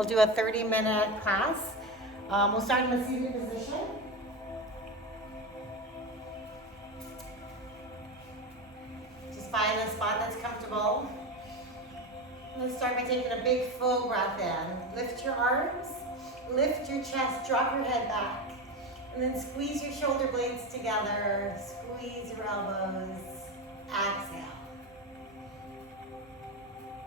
We'll do a 30-minute class. We'll start in the seated position. Just find a spot that's comfortable. Let's start by taking a big full breath in. Lift your arms, lift your chest, drop your head back. And then squeeze your shoulder blades together, squeeze your elbows, exhale.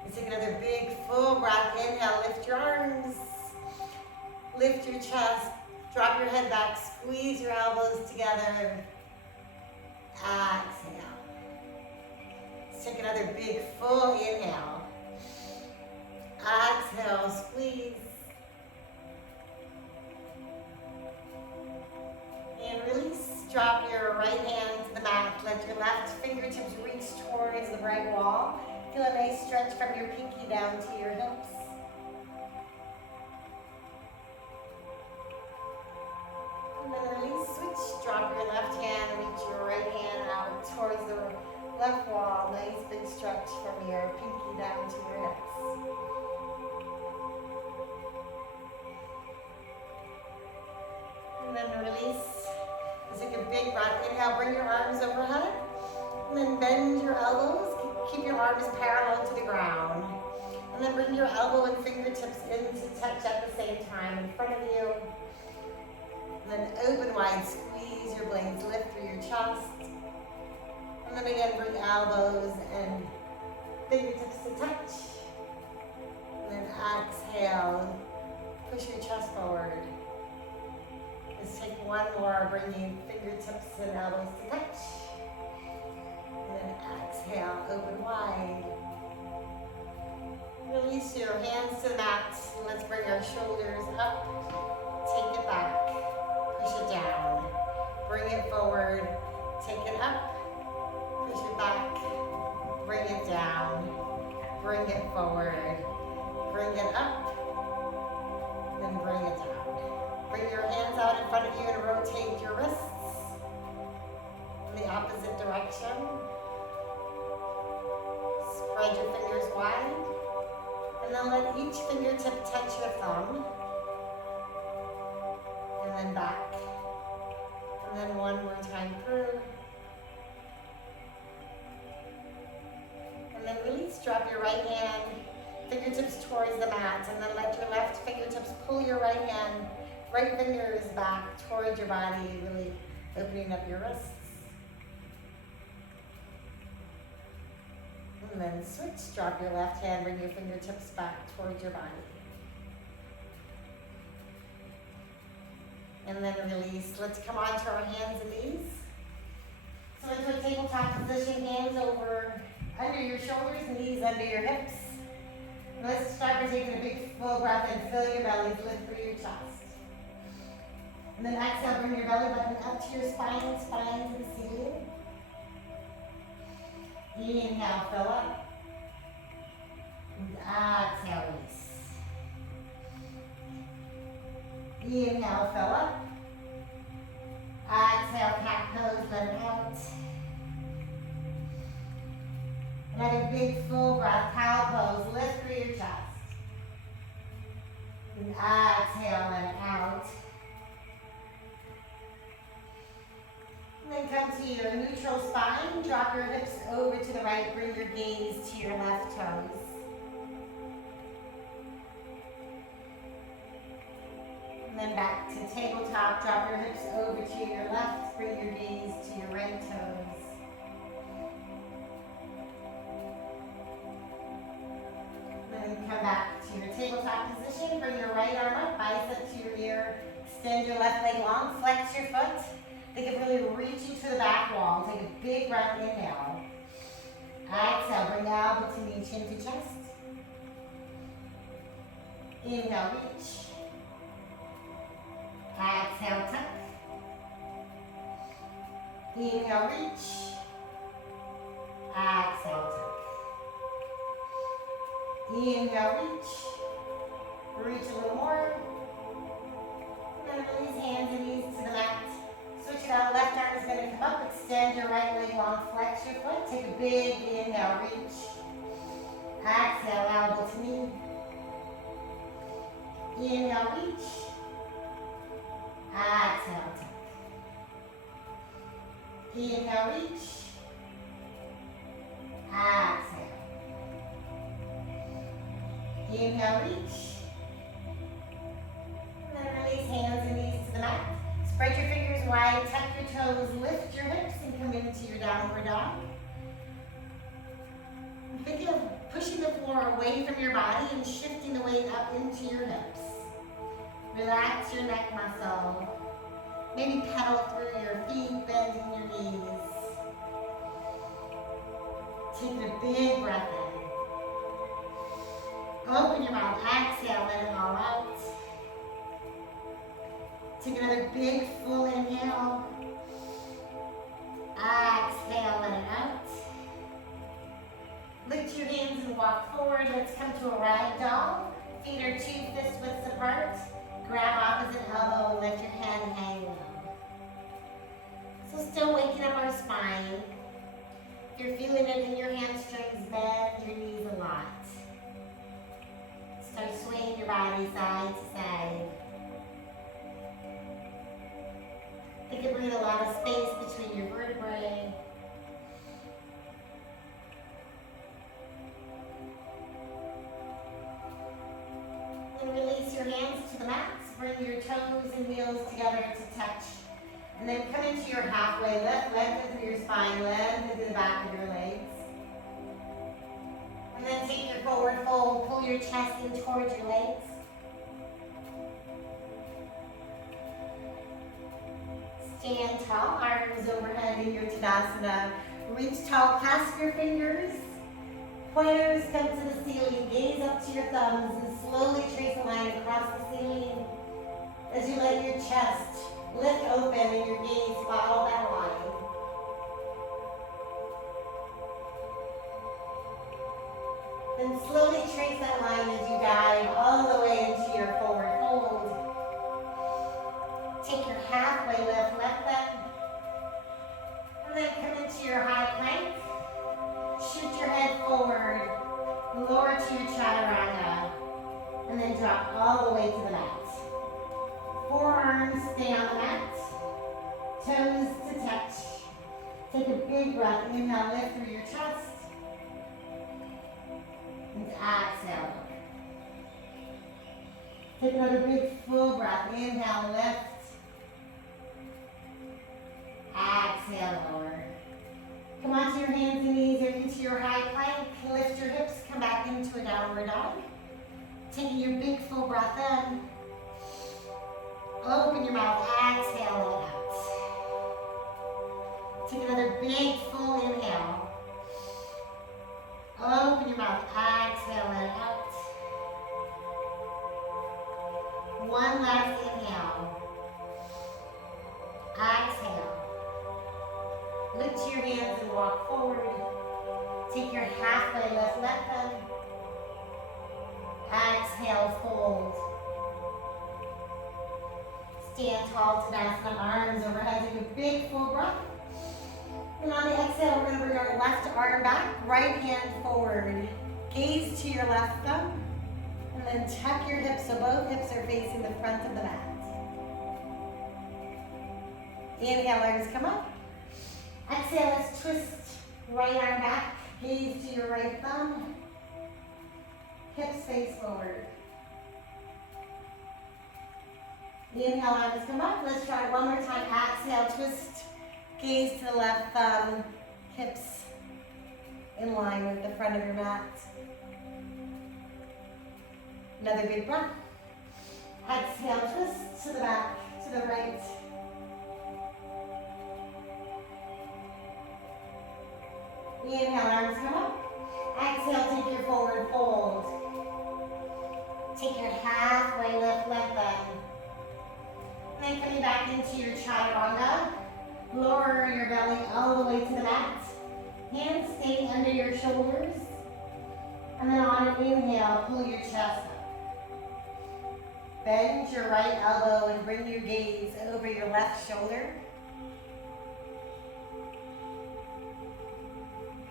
Let's take another big full breath. Inhale, lift your arms, lift your chest, drop your head back, squeeze your elbows together, exhale. Let's take another big full inhale. Exhale, squeeze. And release. Drop your right hand to the mat. Let your left fingertips reach towards the right wall. Feel a nice stretch from your pinky down to your hips. And then release. Switch. Drop your left hand. Reach your right hand out towards the left wall. Nice big stretch from your pinky down to your hips. And then release. Take a big breath. Inhale, bring your arms overhead. And then bend your elbows. Keep your arms parallel to the ground. And then bring your elbow and fingertips in to touch at the same time in front of you. And then open wide, squeeze your blades, lift through your chest. And then again, bring elbows and fingertips to touch. And then exhale, push your chest forward. Let's take one more, bringing fingertips and elbows to touch. And then exhale, open wide. Release your hands to the mat. Let's bring our shoulders up. Take it back. Push it down. Bring it forward. Take it up. Push it back. Bring it down. Bring it forward. Bring it up. Then bring it down. Bring your hands out in front of you and rotate your wrists in the opposite direction. Spread your fingers wide. And then let each fingertip touch your thumb. And then back. And then one more time through. And then release. Drop your right hand, fingertips towards the mat. And then let your left fingertips pull your right hand, right fingers back towards your body, really opening up your wrists. And then switch, drop your left hand, bring your fingertips back towards your body. And then release. Let's come onto our hands and knees. So into a tabletop position, hands over under your shoulders, knees under your hips. And let's start by taking a big full breath and fill your belly, lift through your chest. And then exhale, bring your belly button up to your spine, spine to the ceiling. Inhale, fill up. And exhale, release. Inhale, fill up. Exhale, cat pose, let it out. Another big full breath, cow pose, lift through your chest. And exhale, let it out. And then come to your neutral spine. Drop your hips over to the right. Bring your gaze to your left toes. And then back to tabletop. Drop your hips over to your left. Bring your gaze to your right toes. And then come back to your tabletop position. Bring your right arm up, bicep to your ear. Extend your left leg long. Flex your foot. Think of really reaching to the back wall. Take a big breath, inhale. Exhale, bring the elbow to knee, chin to chest. Inhale, reach. Exhale, tuck. Inhale, reach. Exhale, tuck. Inhale, reach. Reach a little more. And then release hands and knees to the mat. Switch it out. Left arm is going to come up. Extend your right leg long. Flex your foot. Take a big inhale. Reach. Exhale. Elbow to knee. Inhale, reach. Exhale, tuck. Inhale, reach. Exhale. Inhale, reach. And then release hands and knees to the mat. Spread your fingers wide, tuck your toes, lift your hips, and come into your downward dog. Think of pushing the floor away from your body and shifting the weight up into your hips. Relax your neck muscle. Maybe pedal through your feet, bending your knees. Take a big breath in. Open your mouth, exhale, let it all out. Take another big full inhale. Exhale, let it out. Lift your hands and walk forward. Let's come to a rag doll. Feet are 2 fist widths apart. Grab opposite elbow and let your head hang low. So still waking up our spine. If you're feeling it in your hamstrings, bend your knees a lot. Start swaying your body side to side. You can breathe a lot of space between your vertebrae. And release your hands to the mat. Bring your toes and heels together to touch. And then come into your halfway lift. Lengthen through your spine, lengthen through the back of your legs. And then take your forward fold, pull your chest in towards your legs. Stand tall, arms overhead in your Tadasana. Reach tall, clasp your fingers. Pointers come to the ceiling, gaze up to your thumbs, and slowly trace a line across the ceiling as you let your chest lift open and your gaze follow that line. Then slowly trace that line as you dive all the way into your forward fold. Take your halfway lift, lengthen, and then come into your high plank. Shoot your head forward, lower to your chaturanga, and then drop all the way to the mat. Forearms stay on the mat, toes to touch. Take a big breath, inhale, lift through your chest, and exhale. Take another big full breath, inhale, lift. Exhale, lower. Come onto your hands and knees or into your high plank. Lift your hips, come back into a downward dog. Taking your big full breath in. Open your mouth, exhale, let it out. Take another big full inhale. Open your mouth, exhale, let it out. One last inhale. Exhale. Lift your hands and walk forward. Take your halfway lift, lengthen. Exhale, fold. Stand tall, Tadasana, arms overhead. Take a big full breath. And on the exhale, we're going to bring our left arm back, right hand forward. Gaze to your left thumb. And then tuck your hips so both hips are facing the front of the mat. Inhale, arms come up. Exhale, let's twist right arm back. Gaze to your right thumb. Hips face forward. Inhale, arms come up. Let's try it one more time. Exhale, twist. Gaze to the left thumb. Hips in line with the front of your mat. Another big breath. Exhale, twist to the back, to the right. Inhale, arms come up. Exhale, take your forward fold. Take your halfway lift, lengthen. And then coming back into your chaturanga. Lower your belly all the way to the mat. Hands stay under your shoulders. And then on an inhale, pull your chest up. Bend your right elbow and bring your gaze over your left shoulder.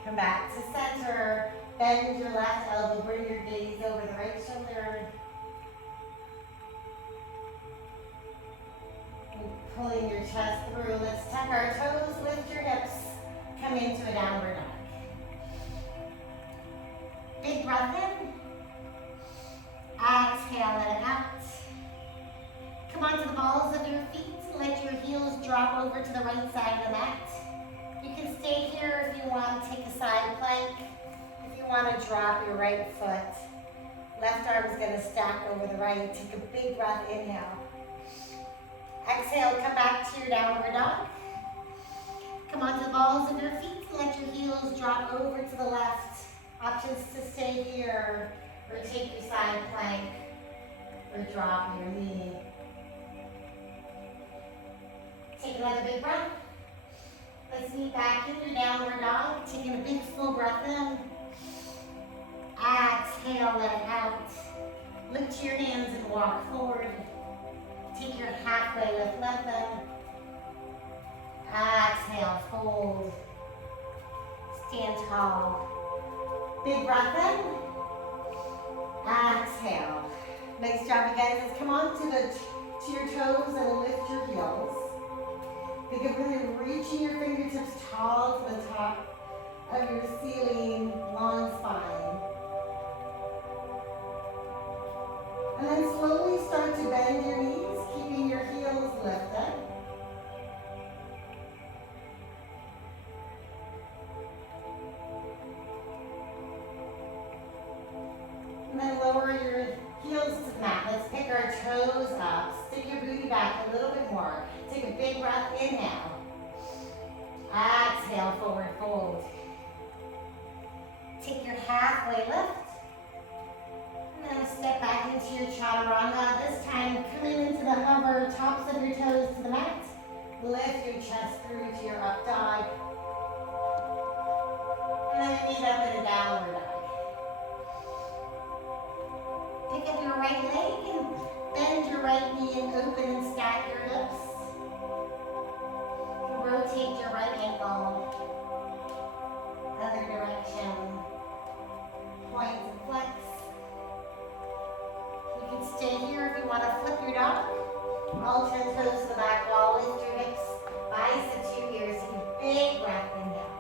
Come back to center. Bend your left elbow, bring your gaze over the right shoulder. the balls of your feet. Let your heels drop over to the right side of the mat. You can stay here if you want to take a side plank. If you want to drop your right foot. Left arm is going to stack over the right. Take a big breath, inhale. Exhale, come back to your downward dog. Come onto the balls of your feet. Let your heels drop over to the left. Options to stay here or take your side plank or drop your knee. Take another big breath. Let's meet back in your downward dog. Taking a big full breath in. Exhale, let it out. Lift your hands and walk forward. Take your halfway lift, lengthen. Exhale, fold. Stand tall. Big breath in. Exhale. Nice job, you guys. Let's come on to your toes and lift your heels. Think of really reaching your fingertips tall to the top of your ceiling, long spine. And then slowly start to bend your knees, keeping your heels lifted. And then lower your heels to the mat. Let's pick our toes up. Stick your booty back a little bit more. Take a big breath, inhale. Exhale, forward fold. Take your halfway lift. And then step back into your chaturanga. This time, coming into the hover, tops of your toes to the mat. Lift your chest through to your up dog. And then meet up in a downward dog. Pick up your right leg and bend your right knee and open and stack your hips. Rotate your right ankle. Other direction. Point and flex. You can stay here if you want to flip your dog. Alternate toes to the back wall. Lift your hips. Biceps to your ears. Take a big breath. Inhale.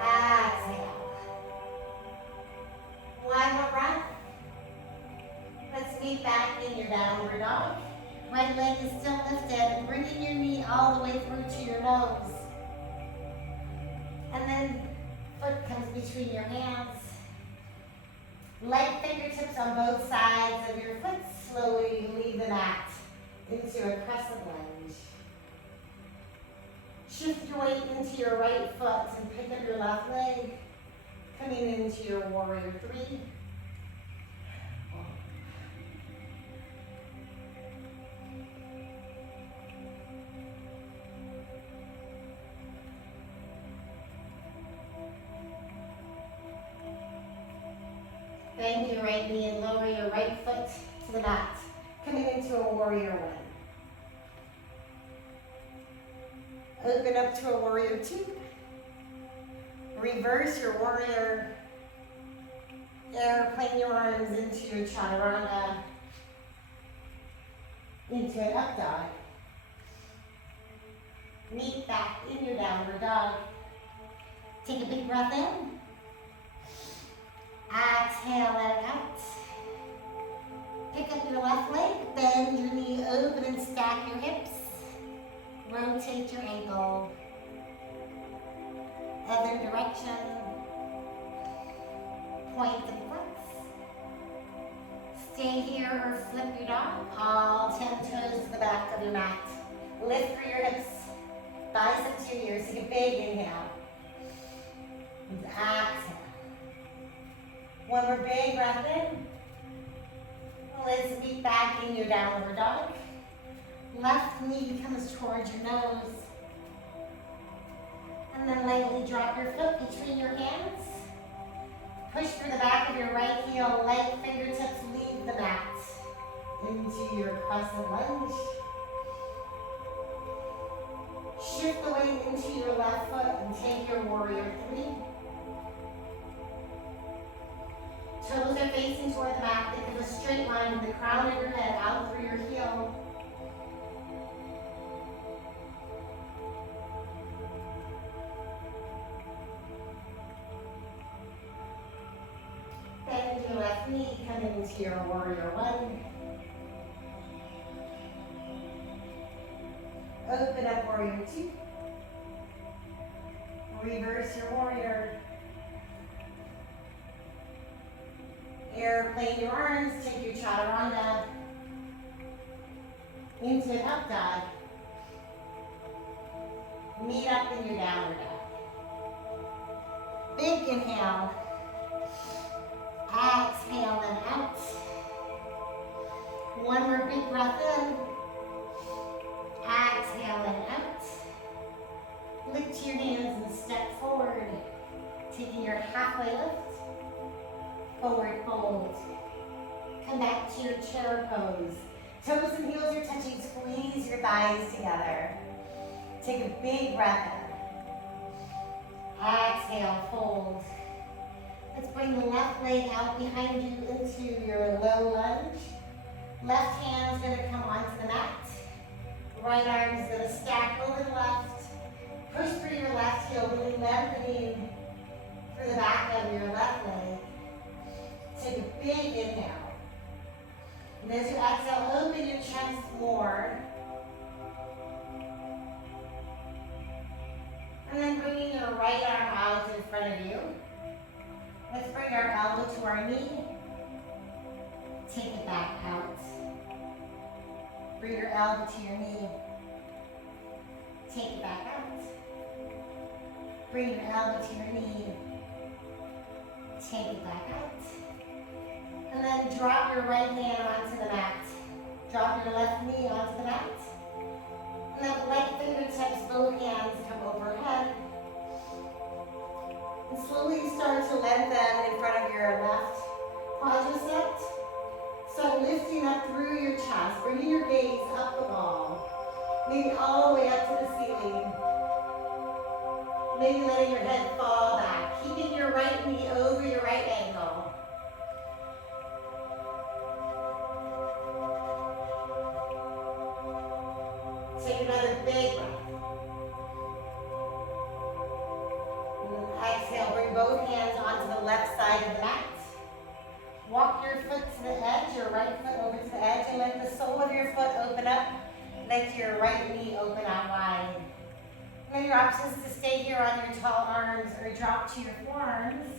Exhale. One more breath. Let's meet back in your downward dog. Right leg is still lifted and bringing your knee all the way through to your nose. And then foot comes between your hands. Light fingertips on both sides of your foot. Slowly leave the mat into a crescent lunge. Shift your weight into your right foot and pick up your left leg. Coming into your warrior three. Bend your right knee and lower your right foot to the mat. Coming into a warrior one. Open up to a warrior two. Reverse your warrior. Airplane your arms into your chaturanga. Into an up dog. Meet back in your downward dog. Take a big breath in. Exhale, let it out. Pick up your left leg, bend your knee open and stack your hips. Rotate your ankle. Other direction. Point and flex. Stay here or flip your dog. All 10 toes to the back of your mat. Lift through your hips. Biceps to your ears. Take a big inhale. And exhale. One more big breath in. Let's meet back in your downward dog. Left knee comes towards your nose. And then lightly drop your foot between your hands. Push through the back of your right heel. Light fingertips leave the mat. Into your crescent lunge. Shift the weight into your left foot and take your warrior three. Toes are facing toward the mat. Think of a straight line with the crown of your head out through your heel. Bend your left knee, come into your warrior one. Open up warrior two. Reverse your warrior. Airplane your arms, take your chaturanga into an up dog. Meet up in your downward dog. Big inhale. Exhale and out. One more big breath in. Exhale and out. Lift your hands and step forward. Taking your halfway lift. Forward fold. Come back to your chair pose. Toes and heels are touching. Squeeze your thighs together. Take a big breath in. Exhale, fold. Let's bring the left leg out behind you into your low lunge. Left hand's gonna come onto the mat. Right arm's gonna stack over the left. Push through your left heel, really lengthening through the back of your left leg. Take a big inhale. And as you exhale, open your chest more. And then bringing your right arm out in front of you. Let's bring our elbow to our knee. Take it back out. Bring your elbow to your knee. Take it back out. Bring your elbow to your knee. Take it back out. And then drop your right hand onto the mat. Drop your left knee onto the mat. And then right fingertips, both hands come overhead. And slowly start to lengthen in front of your left quadricep. Start lifting up through your chest, bringing your gaze up the wall. Maybe all the way up to the ceiling. Maybe letting your head fall back. Keeping your right knee over your right ankle. Take another big breath. Exhale, bring both hands onto the left side of the mat. Walk your foot to the edge, your right foot over to the edge, and let the sole of your foot open up. Let your right knee open out wide. And then your option is to stay here on your tall arms or drop to your forearms.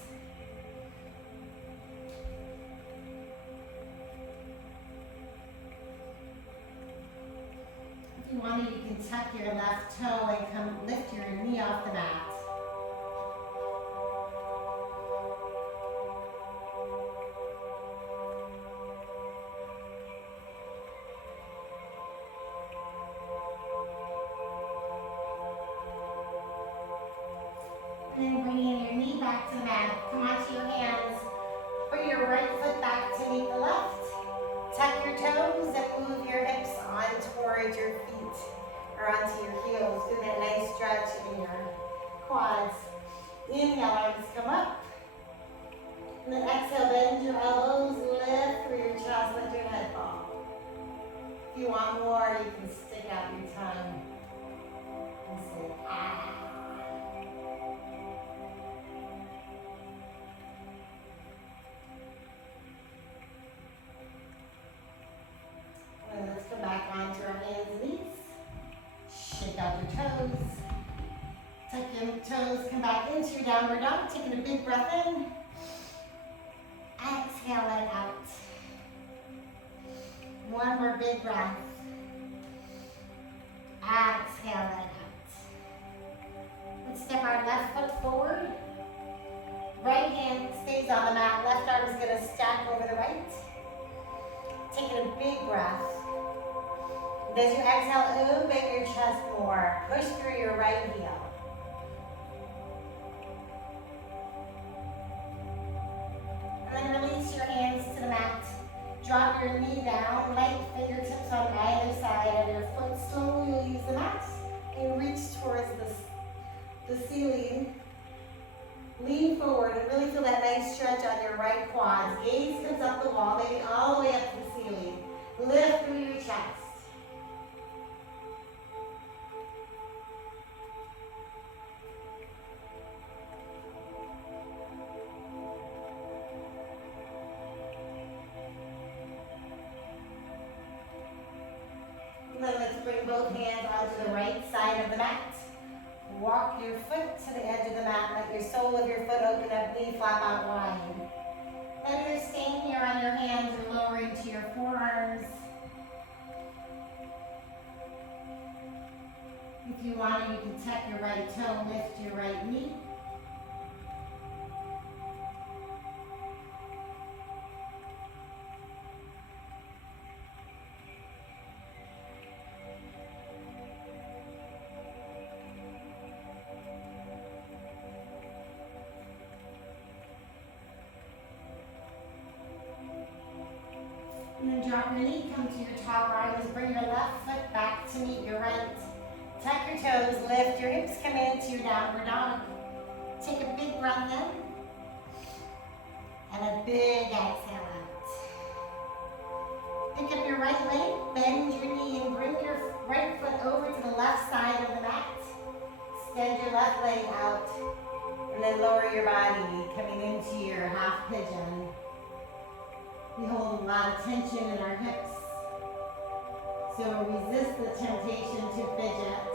If you want to, you can tuck your left toe and come lift your knee off the mat. And then bringing your knee back to the mat. Come onto your hands. Bring your right foot back to meet the left. Tuck your toes and move your hips on towards your feet or onto your heels. Do that nice stretch in your quads. Inhale, arms come up. And then exhale, bend your elbows, lift through your chest, let your head fall. If you want more, you can stick out your tongue and say, ah. And let's come back onto our hands and knees. Shake out your toes. Tuck your toes, come back into your downward dog. Taking a big breath in. Exhale it out. One more big breath. Exhale it out. Let's step our left foot forward. Right hand stays on the mat. Left arm is going to stack over the right. Taking a big breath. And as you exhale, open your chest more. Push through your right heel. And then release your hands to the mat. Drop your knee down, light fingertips on either side of your foot. Slowly leave the mat and reach towards the ceiling. Lean forward and really feel that nice stretch on your right quads. Gaze comes up the wall, maybe all the way up to the ceiling. Lift through your chest. And then let's bring both hands onto the right side of the mat. Walk your foot to the edge of the mat. Let your sole of your foot open up, knee flap out wide. Either staying here on your hands or lowering to your forearms. If you want to, you can tuck your right toe, lift your right knee. And then drop your knee, come to your top arms, bring your left foot back to meet your right. Tuck your toes, lift your hips, come into your downward dog. Take a big breath in, and a big exhale out. Pick up your right leg, bend your knee, and bring your right foot over to the left side of the mat. Extend your left leg out, and then lower your body, coming into your half pigeon. We hold a lot of tension in our hips, so resist the temptation to fidget.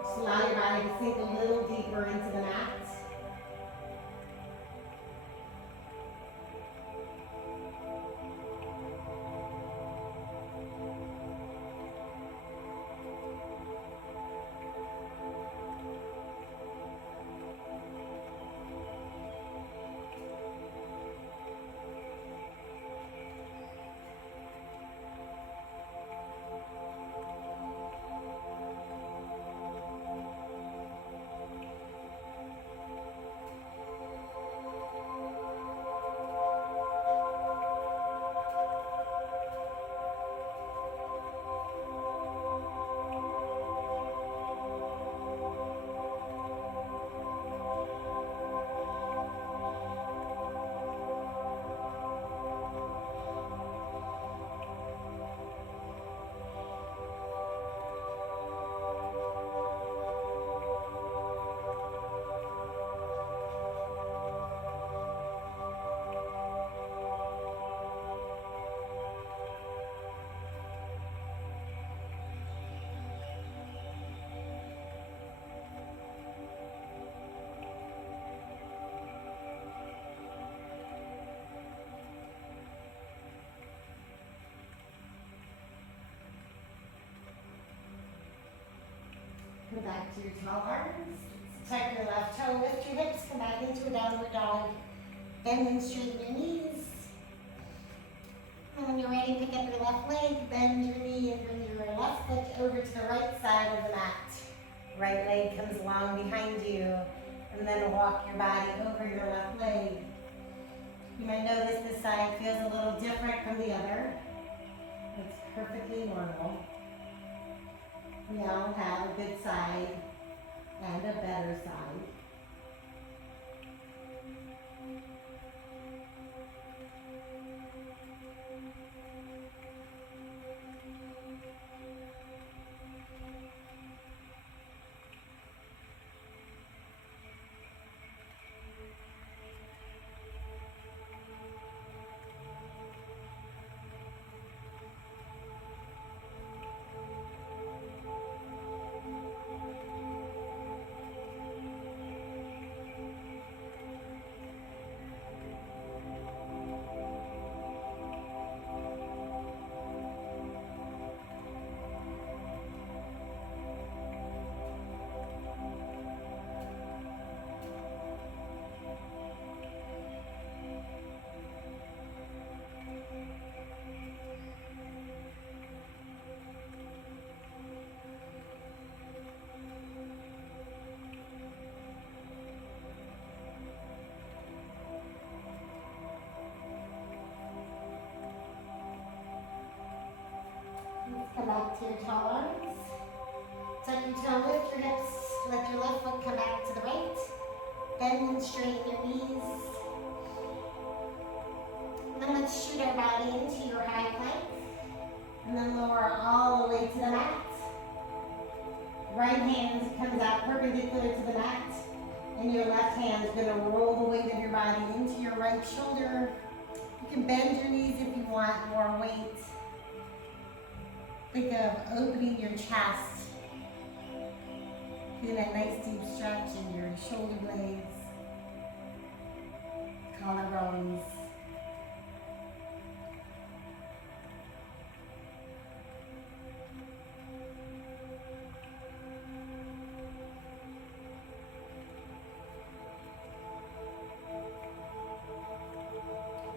Just allow your body to sink a little deeper into the mat. Come back to your tall arms. Tuck your left toe, lift your hips, come back into a downward dog. Bend and straighten your knees. And when you're ready, pick up your left leg, bend your knee, and bring your left foot over to the right side of the mat. Right leg comes along behind you, and then walk your body over your left leg. You might notice this side feels a little different from the other. It's perfectly normal. We all have a good side and a better side. Come back to your tall arms. Tuck your toe, lift your hips, let your left foot come back to the right. Bend and straighten your knees. And then let's shoot our body into your high plank. And then lower all the way to the mat. Right hand comes out perpendicular to the mat. And your left hand is going to roll the weight of your body into your right shoulder. You can bend your knees if you want more weight. Think of opening your chest. Feel that nice deep stretch in your shoulder blades, collarbones.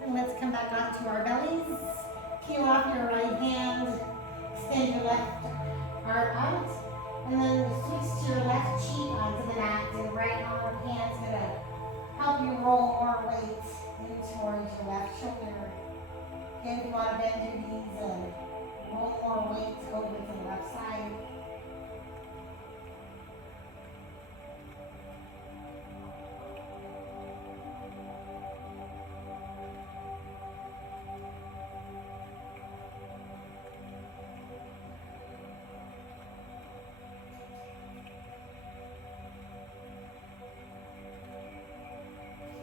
And let's come back onto our bellies. Peel off your right hand, extend your left arm out, and then switch to your left cheek onto the mat, and right arm hand's gonna help you roll more weight in towards your left shoulder. Again, if you want to bend your knees and roll more weight over to the left side.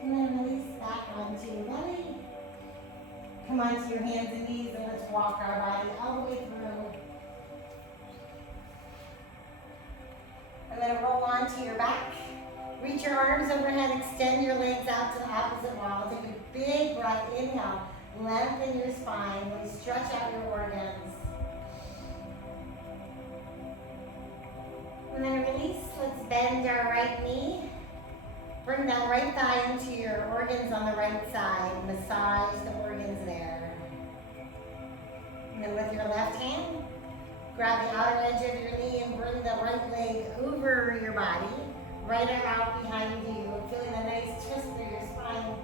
And then release back onto your belly. Come onto your hands and knees and let's walk our body all the way through. And then roll onto your back. Reach your arms overhead, extend your legs out to the opposite wall. Take a big breath, inhale. Lengthen your spine, really stretch out your organs. And then release, let's bend our right knee. Bring that right thigh into your organs on the right side. Massage the organs there. And then with your left hand, grab the outer edge of your knee and bring the right leg over your body. Right arm out behind you. Feeling a nice twist through your spine.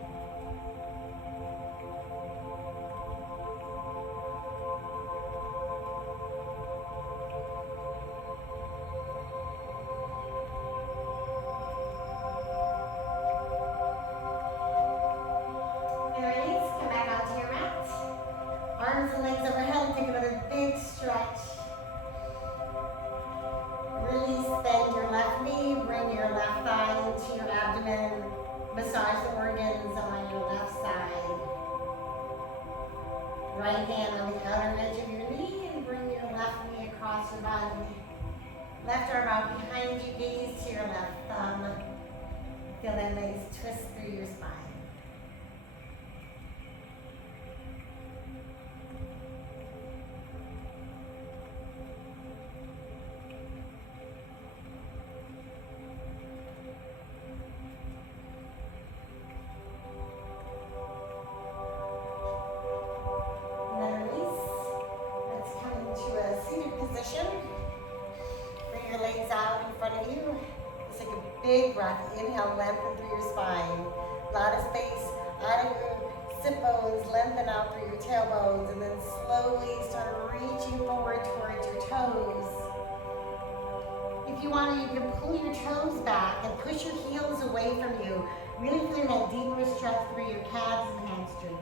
Arms and legs overhead, take another big stretch. Release, bend your left knee, bring your left thigh into your abdomen. Massage the organs on your left side. Right hand on the outer edge of your knee and bring your left knee across your body. Left arm out behind you, gaze to your left thumb. Feel that nice twist through your spine. Bring your legs out in front of you. Let's take a big breath. Inhale, lengthen through your spine. A lot of space out of your sit bones. Lengthen out through your tailbones. And then slowly start reaching forward towards your toes. If you want to, you can pull your toes back and push your heels away from you. Really feeling that deeper stretch through your calves and hamstrings.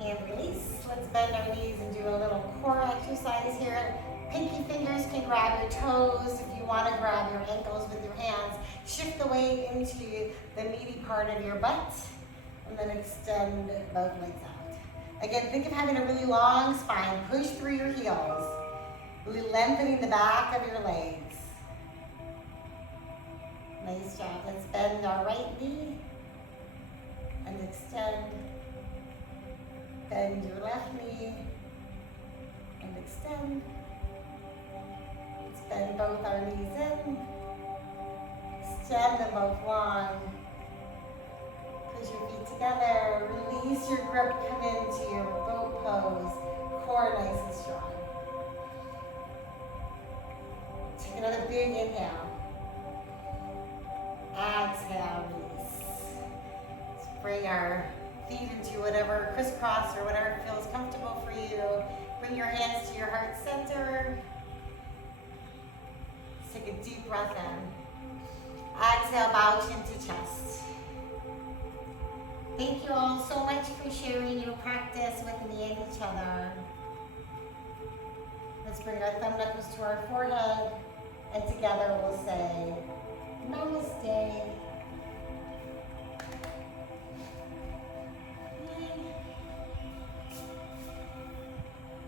And release. Let's bend our knees and do a little core exercise here. Pinky fingers can grab your toes. If you want to grab your ankles with your hands, shift the weight into the meaty part of your butt and then extend both legs out. Again, think of having a really long spine. Push through your heels, really lengthening the back of your legs. Nice job. Let's bend our right knee and extend. Bend your left knee and extend. Let's bend both our knees in. Extend them both long. Push your feet together. Release your grip. Come into your boat pose. Core nice and strong. Take another big inhale. Exhale, release. Let's bring our feet into whatever crisscross or whatever feels comfortable for you. Bring your hands to your heart center. Take a deep breath in. Exhale, bow chin to chest. Thank you all so much for sharing your practice with me and each other. Let's bring our thumb knuckles to our forehead, and together we'll say, Namaste.